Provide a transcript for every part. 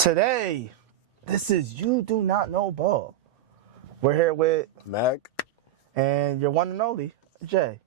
Today, this is You Do Not Know Ball. We're here with Mac. and your one and only, Jay.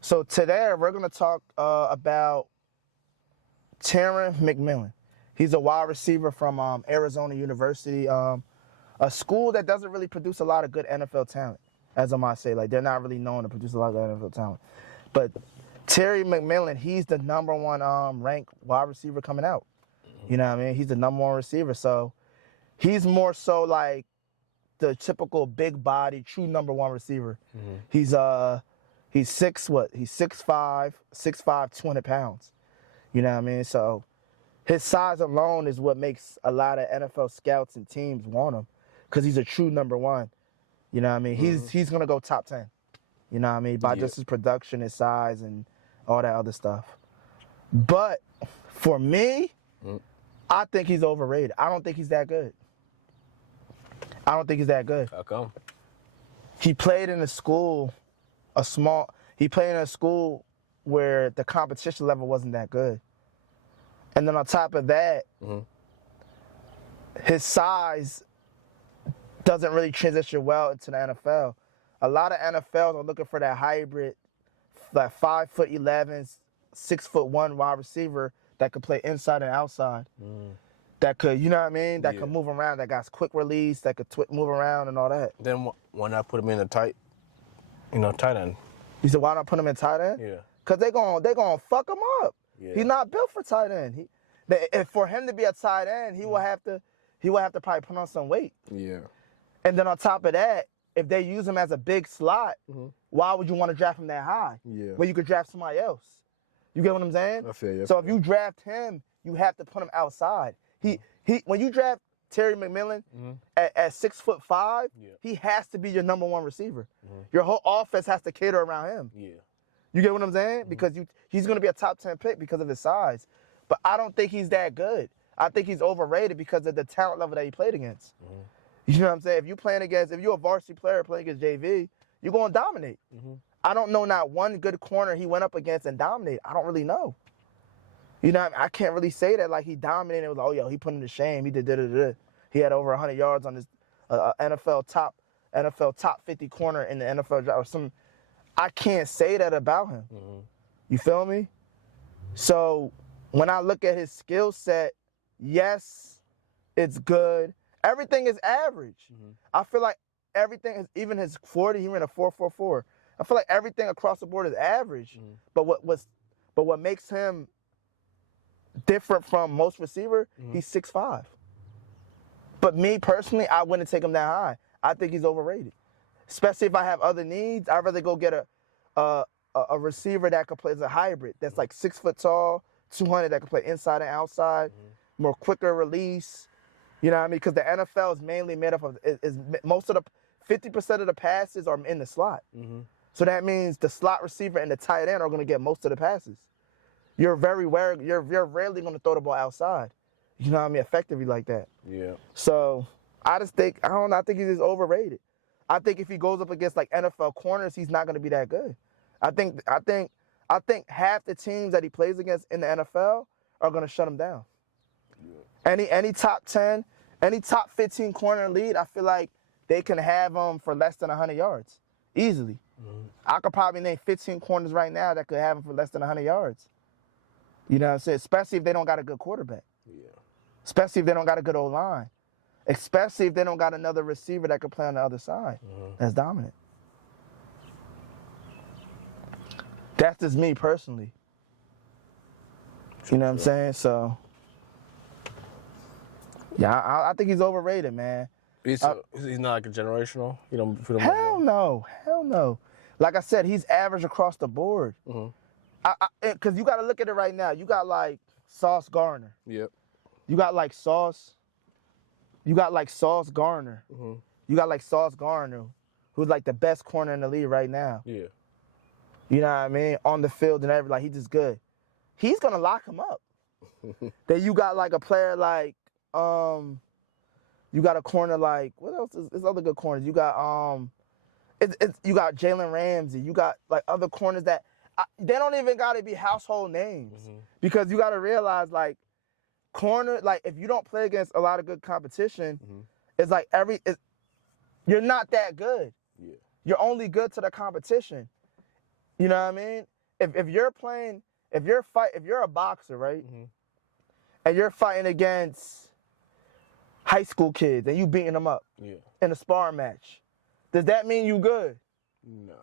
So today, we're going to talk about Tetairoa Mcmillan. He's a wide receiver from Arizona University, a school that doesn't really produce a lot of good NFL talent, as I might say. Like, they're not really known to produce a lot of good NFL talent. But Tetairoa Mcmillan, he's the number one ranked wide receiver coming out. You know what I mean? He's the number one receiver. So he's more so like the typical big body, true number one receiver. Mm-hmm. He's 6'5", 200 pounds. You know what I mean? So his size alone is what makes a lot of NFL scouts and teams want him, because he's a true number one. You know what I mean? Mm-hmm. He's gonna go top 10. You know what I mean? By just his production, his size, and all that other stuff. But for me, I think he's overrated. I don't think he's that good. How come? He played in a school, where the competition level wasn't that good. And then on top of that, his size doesn't really transition well into the NFL. A lot of NFLs are looking for that hybrid, like 5'11", 6'1" wide receiver that could play inside and outside. That could, you know what I mean? That could move around, that got quick release, that could move around and all that. Then why not put him in a tight end? You said, why not put him in tight end? Yeah. Because they gonna fuck him up. Yeah. He's not built for tight end. If for him to be a tight end, he will have to probably put on some weight. Yeah. And then on top of that, if they use him as a big slot, why would you want to draft him that high? Yeah. Where you could draft somebody else. You get what I'm saying? I feel you. So if you draft him, you have to put him outside. When you draft Tetairoa Mcmillan at 6'5", he has to be your number one receiver. Your whole offense has to cater around him. Yeah. You get what I'm saying? Because he's going to be a top 10 pick because of his size. But I don't think he's that good. I think he's overrated because of the talent level that he played against. You know what I'm saying? If you're a varsity player playing against JV, you're going to dominate. I don't know not one good corner he went up against and dominated. I don't really know. You know what I mean? I can't really say that like he dominated. It was like, oh, yo, he put him to shame. He did da-da-da-da. He had over 100 yards on his NFL top 50 corner in the NFL draft or some. I can't say that about him. You feel me? So when I look at his skill set, yes, it's good. Everything is average. I feel like everything is, even his 40, he ran a 4.44. I feel like everything across the board is average. But what makes him different from most receiver, he's 6'5". But me personally, I wouldn't take him that high. I think he's overrated. Especially if I have other needs, I'd rather go get a receiver that could play as a hybrid. That's like 6 foot tall, 200, that could play inside and outside, more quicker release. You know what I mean? Because the NFL is mainly made up of, most of the 50% of the passes are in the slot. So that means the slot receiver and the tight end are going to get most of the passes. You're rarely going to throw the ball outside. You know what I mean? Effectively like that. Yeah. So I think he's just overrated. I think if he goes up against like NFL corners, he's not going to be that good. I think half the teams that he plays against in the NFL are going to shut him down. Any top 10, any top 15 corner lead, I feel like they can have him for less than 100 yards easily. I could probably name 15 corners right now that could have him for less than 100 yards. You know what I'm saying? Especially if they don't got a good quarterback. Yeah. Especially if they don't got a good O-line. Especially if they don't got another receiver that could play on the other side. That's dominant. That's just me personally. You know what I'm saying? So, yeah, I think he's overrated, man. He's not like a generational? Hell no. Like I said, he's average across the board. Because you got to look at it right now. You got like Sauce Gardner. Yep. You got like Sauce Gardner. You got like Sauce Gardner, who's like the best corner in the league right now. Yeah. You know what I mean? On the field and everything. Like, he's just good. He's going to lock him up. Then you got like a player like, you got a corner like, what else is other good corners? You got you got Jalen Ramsey. You got like other corners that they don't even got to be household names, because you got to realize like corner, like if you don't play against a lot of good competition, Mhm. it's like you're not that good. Yeah. You're only good to the competition. You know what I mean? If you're a boxer, right? Mhm. And you're fighting against high school kids and you beating them up Yeah. in a sparring match, does that mean you good? No.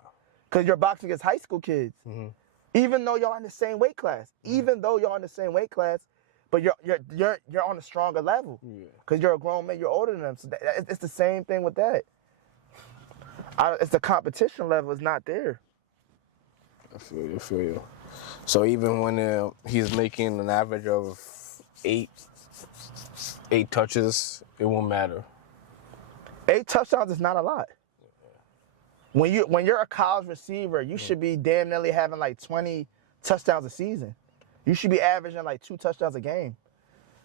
Because you're boxing against high school kids. Mhm. Even though y'all in the same weight class. Even though y'all in the same weight class, but you're on a stronger level. Yeah. Because you're a grown man, you're older than them. So it's the same thing with that. It's the competition level is not there. I feel you. So even when he's making an average of eight touches, it won't matter. 8 touchdowns is not a lot. When you're a college receiver, you should be damn nearly having like 20 touchdowns a season. You should be averaging like 2 touchdowns a game.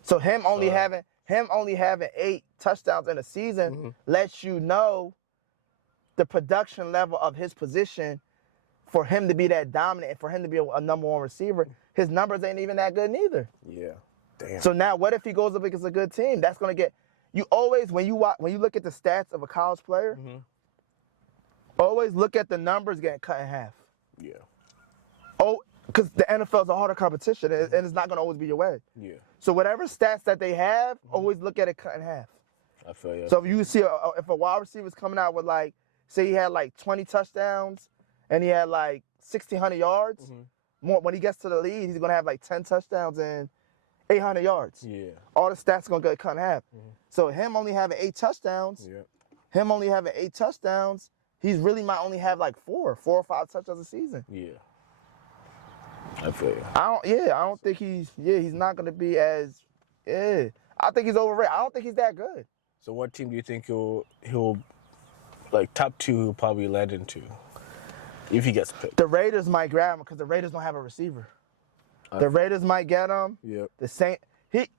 So him only having 8 touchdowns in a season lets you know the production level of his position for him to be that dominant and for him to be a number 1 receiver. His numbers ain't even that good neither. Yeah. Damn. So now what if he goes up against a good team? That's going to get you always when you look at the stats of a college player, always look at the numbers getting cut in half. Yeah. Oh, because the NFL is a harder competition and it's not going to always be your way. Yeah. So whatever stats that they have, always look at it cut in half. I feel you. So if you see if a wide receiver's coming out with like, say he had like 20 touchdowns and he had like 1,600 yards, more when he gets to the league, he's going to have like 10 touchdowns and 800 yards. Yeah. All the stats are going to get cut in half. So him only having 8 touchdowns, he's really might only have like 4 or 5 touchdowns a season. Yeah. I feel you. I don't think he's not going to be as, I think he's overrated. I don't think he's that good. So what team do you think he'll like top 2 he'll probably land into if he gets picked? The Raiders might grab him because the Raiders don't have a receiver. The Raiders might get him. Yep. The Saints.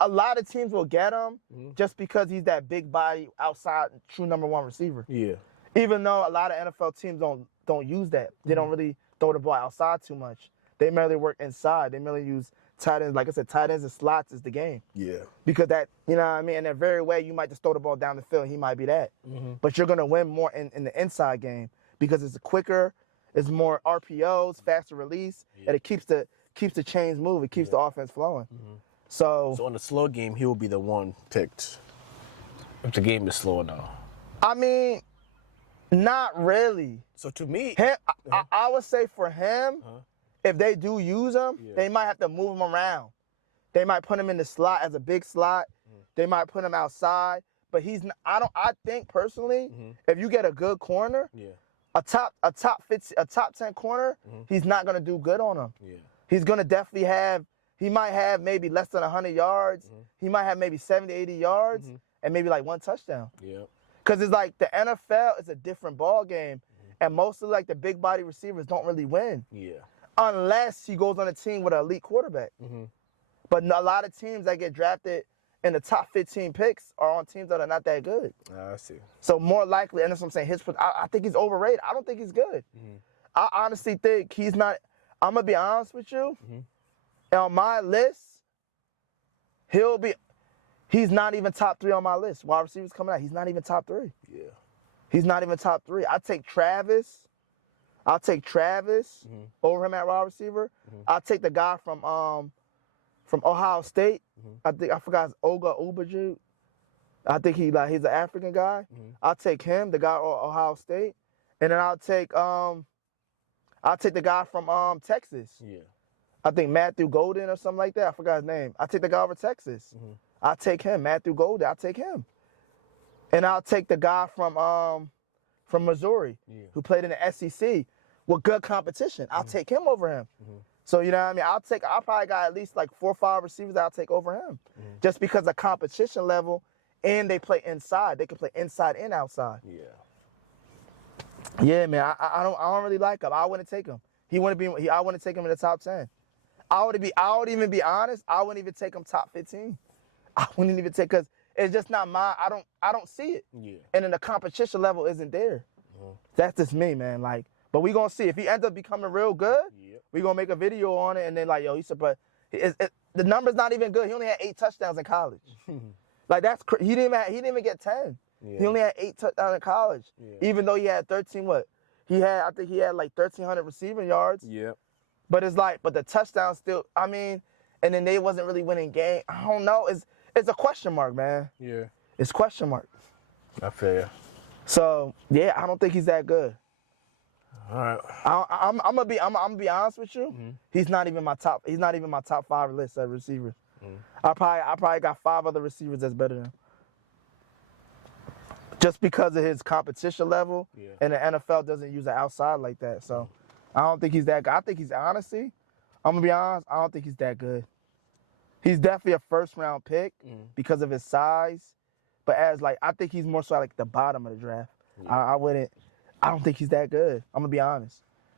A lot of teams will get him just because he's that big body outside true number 1 receiver. Yeah. Even though a lot of NFL teams don't use that. They don't really throw the ball outside too much. They merely work inside. They merely use tight ends. Like I said, tight ends and slots is the game. Yeah. Because that, you know what I mean? In that very way, you might just throw the ball down the field. He might be that. But you're going to win more in the inside game because it's quicker, it's more RPOs, faster release, and it keeps the chains moving. It keeps the offense flowing. So in the slow game, he will be the one picked. If the game is slow now. I mean, not really. So to me, I would say for him, if they do use him, they might have to move him around. They might put him in the slot as a big slot. They might put him outside. But I think personally, if you get a good corner, a top 10 corner, he's not gonna do good on him. Yeah. He's gonna definitely he might have maybe less than 100 yards. He might have maybe 70, 80 yards and maybe like 1 touchdown. Yeah. Because it's like the NFL is a different ball game. And mostly like the big body receivers don't really win. Yeah. Unless he goes on a team with an elite quarterback. But a lot of teams that get drafted in the top 15 picks are on teams that are not that good. I see. So more likely, and that's what I'm saying, I think he's overrated. I don't think he's good. I honestly think he's not. I'm going to be honest with you. On my list, he's not even top 3 on my list. Wide receivers coming out, he's not even top 3. Yeah. He's not even top 3. I'll take Travis over him at wide receiver. I'll take the guy from Ohio State. I forgot his Oga Ubaju. I think he's an African guy. I'll take him, the guy from Ohio State. And then I'll take the guy from Texas. Yeah. I think Matthew Golden or something like that. I forgot his name. I'll take the guy over Texas. I'll take him, Matthew Golden. I'll take him. And I'll take the guy from Missouri who played in the SEC with good competition. I'll take him over him. So, you know what I mean? I'll probably got at least like 4 or 5 receivers I'll take over him. Just because of competition level and they play inside. They can play inside and outside. Yeah. Yeah, man. I don't really like him. I wouldn't take him. I wouldn't take him in the top 10. I would even be honest, I wouldn't even take him top 15. I wouldn't even take, because it's just not I don't see it. Yeah. And then the competition level isn't there. That's just me, man. Like, but we gonna see. If he ends up becoming real good, we gonna make a video on it and then like, yo, but the number's not even good. He only had 8 touchdowns in college. Like he didn't even get 10. Yeah. He only had 8 touchdowns in college. Yeah. Even though he had 13 what? I think he had like 1,300 receiving yards. Yep. But it's like, but the touchdowns still, I mean, and then they wasn't really winning game. I don't know. It's a question mark, man. Yeah. It's question mark. I feel you. So yeah, I don't think he's that good. All right. I'm gonna be honest with you. Mm-hmm. He's not even my top 5 list of receivers. I probably got 5 other receivers that's better than him. Just because of his competition level, and the NFL doesn't use an outside like that. So I don't think he's that good. I think he's honestly, I'm gonna be honest, I don't think he's that good. He's definitely a first round pick because of his size. But I think he's more so like the bottom of the draft. Yeah. I don't think he's that good. I'm gonna be honest.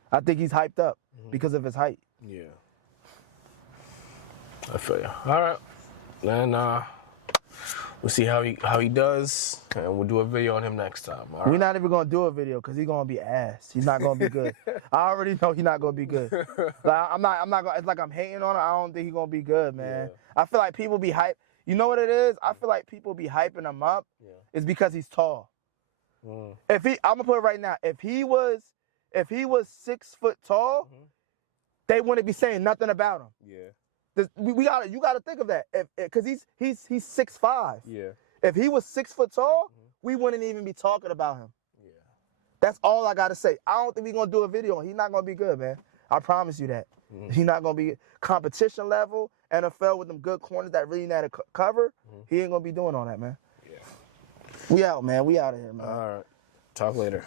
I think he's hyped up because of his height. Yeah. I feel you. All right. Then we'll see how he does, and we'll do a video on him next time. All right? We're not even gonna do a video because he's gonna be ass. He's not gonna be good. I already know he's not gonna be good. Like, I'm not gonna. It's like I'm hating on him. I don't think he's gonna be good, man. Yeah. I feel like people be hype. You know what it is? I feel like people be hyping him up. Yeah. It's because he's tall. I'm gonna put it right now. If he was 6 foot tall, they wouldn't be saying nothing about him. Yeah. You gotta think of that. Because he's 6'5". Yeah. If he was 6 foot tall, we wouldn't even be talking about him. Yeah. That's all I gotta say. I don't think we're gonna do a video. He's not gonna be good, man. I promise you that. He's not gonna be competition level, NFL with them good corners that really know how to cover. He ain't gonna be doing all that, man. Yeah. We out, man. We out of here, man. All right. Talk later.